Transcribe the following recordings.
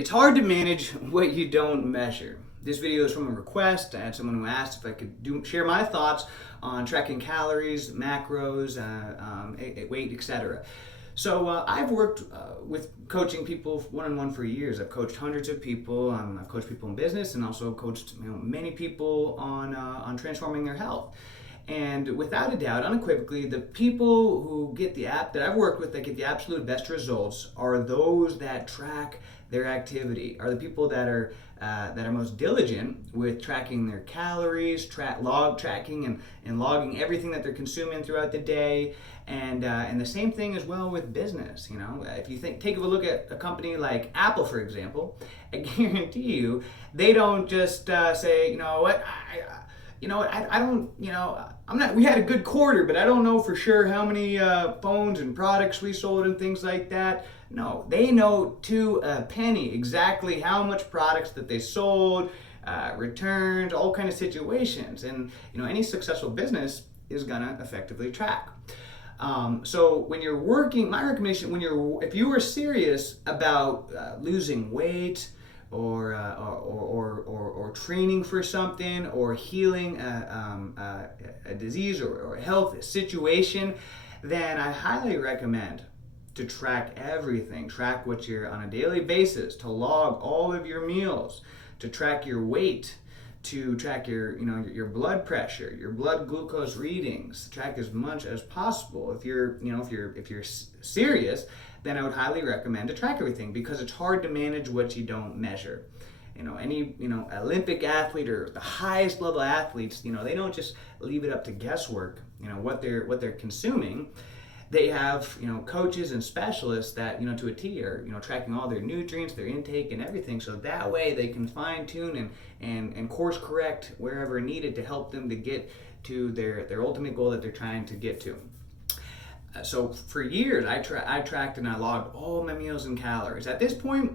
It's hard to manage what you don't measure. This video is from a request. I had someone who asked if I could share my thoughts on tracking calories, macros, weight, etc. So I've worked with coaching people one-on-one for years. I've coached hundreds of people. I've coached people in business and also coached many people on transforming their health. And without a doubt, unequivocally, the people who get the app that I've worked with that get the absolute best results are those that track their activity, are the people that are most diligent with tracking their calories, tracking and logging everything that they're consuming throughout the day, and the same thing as well with business. If you take a look at a company like Apple, for example, I guarantee you they don't just say, I don't, I'm not, we had a good quarter, but I don't know for sure how many phones and products we sold and things like that. No, they know to a penny exactly how much products that they sold, returns, all kind of situations. And, any successful business is gonna effectively track. So when you're working, my recommendation, if you are serious about losing weight, or training for something, or healing a disease or a health situation, then I highly recommend to track everything. Track what you're on a daily basis, to log all of your meals, to track your weight, to track your blood pressure, your blood glucose readings, track as much as possible. If you're serious, then I would highly recommend to track everything, because it's hard to manage what you don't measure. Any Olympic athlete or the highest level athletes, they don't just leave it up to guesswork. What they're consuming. They have coaches and specialists that to a T are tracking all their nutrients, their intake, and everything, so that way they can fine tune and course correct wherever needed to help them to get to their ultimate goal that they're trying to get to. So for years I tracked and I logged all my meals and calories. At this point,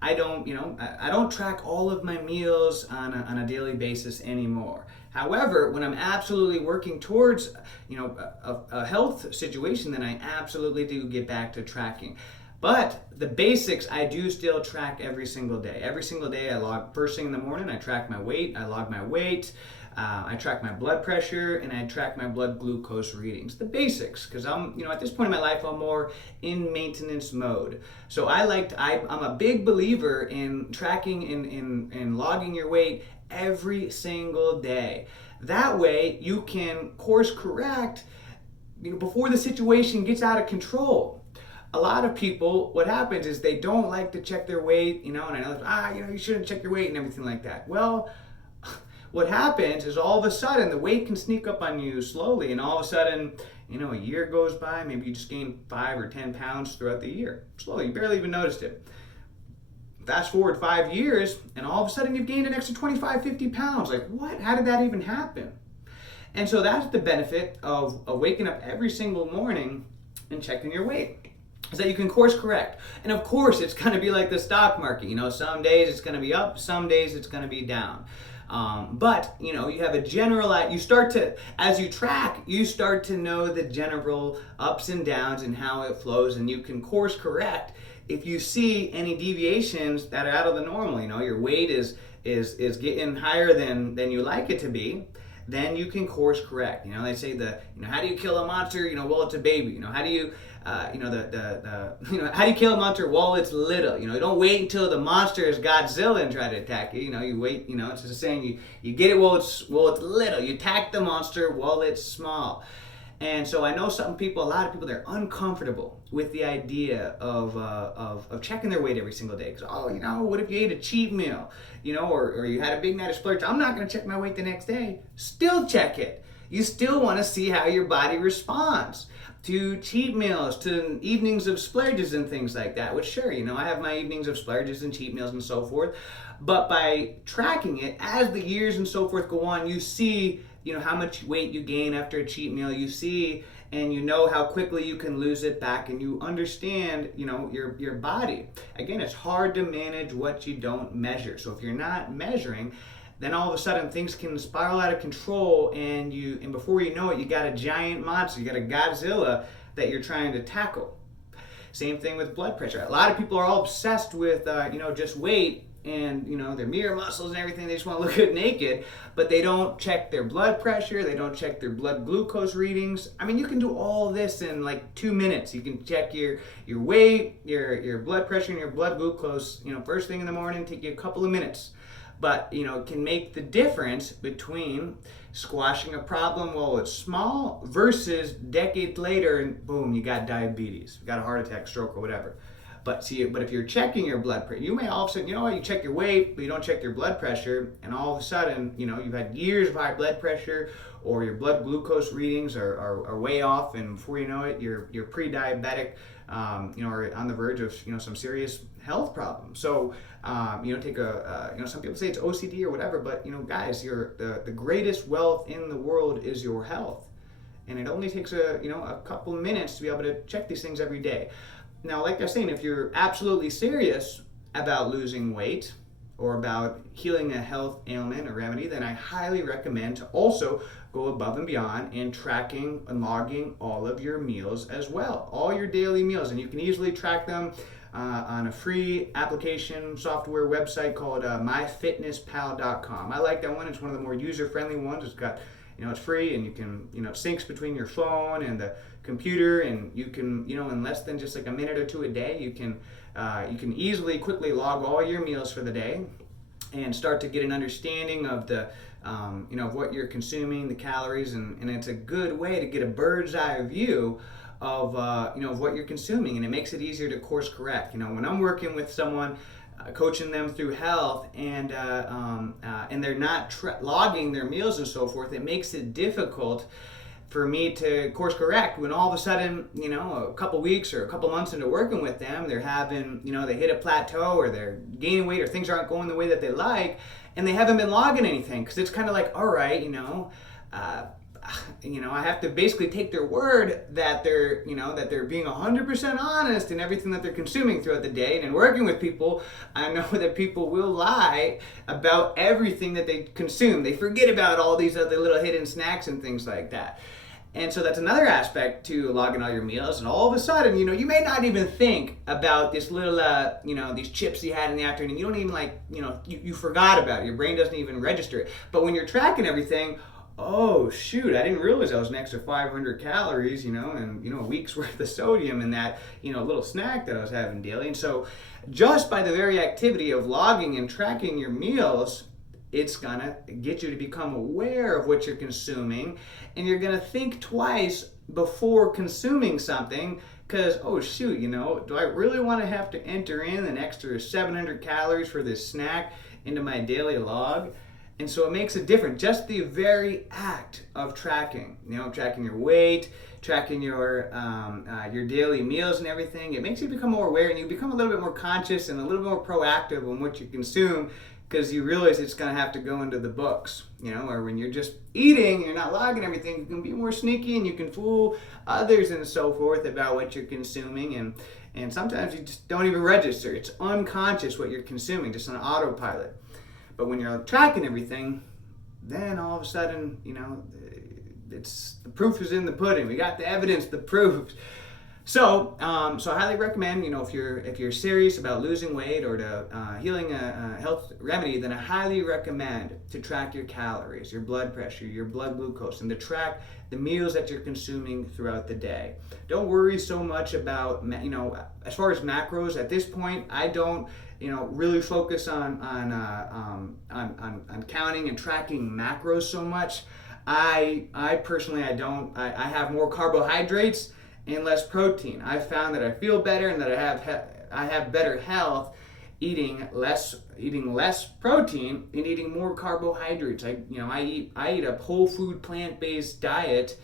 I don't track all of my meals on a daily basis anymore. However, when I'm absolutely working towards a health situation, then I absolutely do get back to tracking. But the basics I do still track every single day. Every single day I log, first thing in the morning, I track my weight, I log my weight, I track my blood pressure, and I track my blood glucose readings. The basics, because I'm at this point in my life, I'm more in maintenance mode. So I'm a big believer in tracking and logging your weight every single day. That way you can course correct before the situation gets out of control. A lot of people, what happens is they don't like to check their weight, and I know, you shouldn't check your weight and everything like that. Well, what happens is all of a sudden the weight can sneak up on you slowly, and all of a sudden, a year goes by, maybe you just gain 5 or 10 pounds throughout the year. Slowly, you barely even noticed it. Fast forward 5 years, and all of a sudden you've gained an extra 25, 50 pounds. Like, what? How did that even happen? And so that's the benefit of waking up every single morning and checking your weight, is that you can course correct. And of course, it's going to be like the stock market. Some days it's going to be up, some days it's going to be down. But you have a general, as you track, you start to know the general ups and downs and how it flows, and you can course correct if you see any deviations that are out of the normal. Your weight is getting higher than you like it to be, then you can course correct. They say how do you kill a monster? Well, it's a baby. How do you how do you kill a monster while it's little? You don't wait until the monster is Godzilla and try to attack you. You wait. It's just saying you get it while it's little. You attack the monster while it's small. And so I know a lot of people, they're uncomfortable with the idea of checking their weight every single day. Because, what if you ate a cheat meal, or you had a big night of splurge? I'm not going to check my weight the next day. Still check it. You still want to see how your body responds to cheat meals, to evenings of splurges and things like that. Which, sure, I have my evenings of splurges and cheat meals and so forth. But by tracking it, as the years and so forth go on, you see how much weight you gain after a cheat meal. You see, and how quickly you can lose it back, and you understand your body. Again, it's hard to manage what you don't measure. So if you're not measuring, then all of a sudden things can spiral out of control, and before you know it, you got a giant monster, you got a Godzilla that you're trying to tackle. Same thing with blood pressure. A lot of people are all obsessed with, just weight and, their mirror muscles and everything. They just want to look good naked, but they don't check their blood pressure. They don't check their blood glucose readings. I mean, you can do all this in like 2 minutes. You can check your weight, your blood pressure, and your blood glucose, first thing in the morning, take you a couple of minutes. But, it can make the difference between squashing a problem while it's small versus decades later and boom, you got diabetes, you got a heart attack, stroke, or whatever. But if you're checking your blood pressure, you may all of a sudden, you check your weight, but you don't check your blood pressure, and all of a sudden, you've had years of high blood pressure, or your blood glucose readings are way off, and before you know it, you're pre-diabetic, or on the verge of some serious health problems. So take some people say it's OCD or whatever, but guys, the greatest wealth in the world is your health, and it only takes a couple minutes to be able to check these things every day. Now, like I was saying, if you're absolutely serious about losing weight or about healing a health ailment or remedy, then I highly recommend to also go above and beyond in tracking and logging all of your meals as well, all your daily meals. And you can easily track them on a free application software website called myfitnesspal.com. I like that one. It's one of the more user-friendly ones. It's got, it's free, and you can, it syncs between your phone and the computer, and you can, in less than just like a minute or two a day, you can easily, quickly log all your meals for the day and start to get an understanding of the, of what you're consuming, the calories, and it's a good way to get a bird's eye view of, of what you're consuming, and it makes it easier to course correct. When I'm working with someone, coaching them through health, and they're not logging their meals and so forth, it makes it difficult for me to course correct when all of a sudden, a couple weeks or a couple months into working with them, they're having, they hit a plateau, or they're gaining weight, or things aren't going the way that they like, and they haven't been logging anything, because it's kind of like, all right, I have to basically take their word that they're being 100% honest in everything that they're consuming throughout the day. And in working with people, I know that people will lie about everything that they consume. They forget about all these other little hidden snacks and things like that. And so that's another aspect to logging all your meals. And all of a sudden, you may not even think about this little, these chips you had in the afternoon. You don't even you forgot about it. Your brain doesn't even register it. But when you're tracking everything, oh shoot, I didn't realize I was an extra 500 calories, and a week's worth of sodium in that, little snack that I was having daily. And so just by the very activity of logging and tracking your meals, it's gonna get you to become aware of what you're consuming, and you're gonna think twice before consuming something, because, oh shoot, do I really want to have to enter in an extra 700 calories for this snack into my daily log? And so it makes a difference. Just the very act of tracking, tracking your weight, tracking your daily meals and everything, it makes you become more aware, and you become a little bit more conscious and a little bit more proactive on what you consume, because you realize it's going to have to go into the books, or when you're just eating, you're not logging everything, you can be more sneaky and you can fool others and so forth about what you're consuming, and sometimes you just don't even register. It's unconscious what you're consuming, just on autopilot. But when you're tracking everything, then all of a sudden, it's the proof is in the pudding. We got the evidence, the proof. So I highly recommend, if you're serious about losing weight or to healing a health remedy, then I highly recommend to track your calories, your blood pressure, your blood glucose, and to track the meals that you're consuming throughout the day. Don't worry so much about, as far as macros at this point. I don't really focus on counting and tracking macros so much. I personally, I have more carbohydrates and less protein. I found that I feel better and that I have better health eating less protein and eating more carbohydrates. I eat a whole food plant-based diet.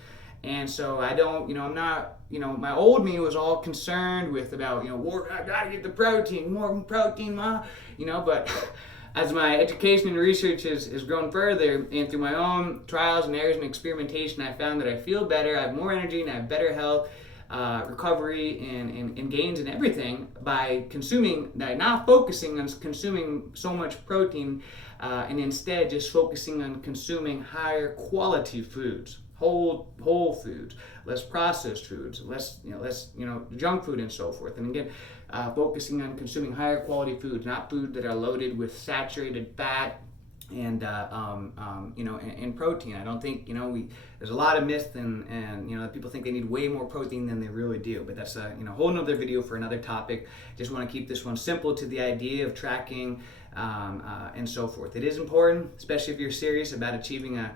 And so I don't, I'm not, my old me was all concerned with about, I gotta get the protein, more protein, ma, but as my education and research has grown further, and through my own trials and errors and experimentation, I found that I feel better, I have more energy, and I have better health, recovery, and gains and everything by not focusing on consuming so much protein, and instead just focusing on consuming higher quality foods, whole foods, less processed foods, less junk food and so forth. And again, focusing on consuming higher quality foods, not food that are loaded with saturated fat and and protein. I don't think there's a lot of myth and people think they need way more protein than they really do. But that's a whole nother video for another topic. Just want to keep this one simple to the idea of tracking and so forth. It is important, especially if you're serious about achieving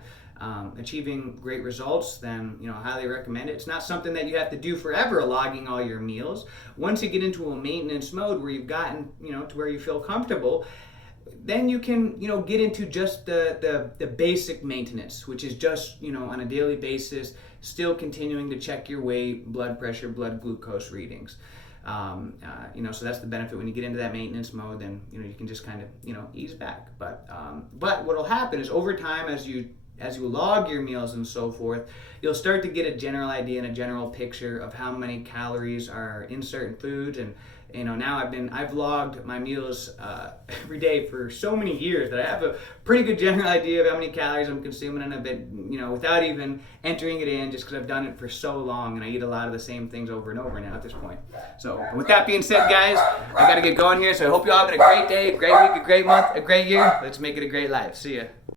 great results. Then I highly recommend it. It's not something that you have to do forever, logging all your meals. Once you get into a maintenance mode where you've gotten to where you feel comfortable, then you can get into just the basic maintenance, which is just on a daily basis, still continuing to check your weight, blood pressure, blood glucose readings. So that's the benefit when you get into that maintenance mode. Then you can just kind of ease back. But what will happen is over time, as you log your meals and so forth, you'll start to get a general idea and a general picture of how many calories are in certain foods. And now I've logged my meals every day for so many years that I have a pretty good general idea of how many calories I'm consuming, and I've been without even entering it in, just because I've done it for so long, and I eat a lot of the same things over and over now at this point. So with that being said, guys, I gotta get going here. So I hope you all having a great day, a great week, a great month, a great year. Let's make it a great life. See ya.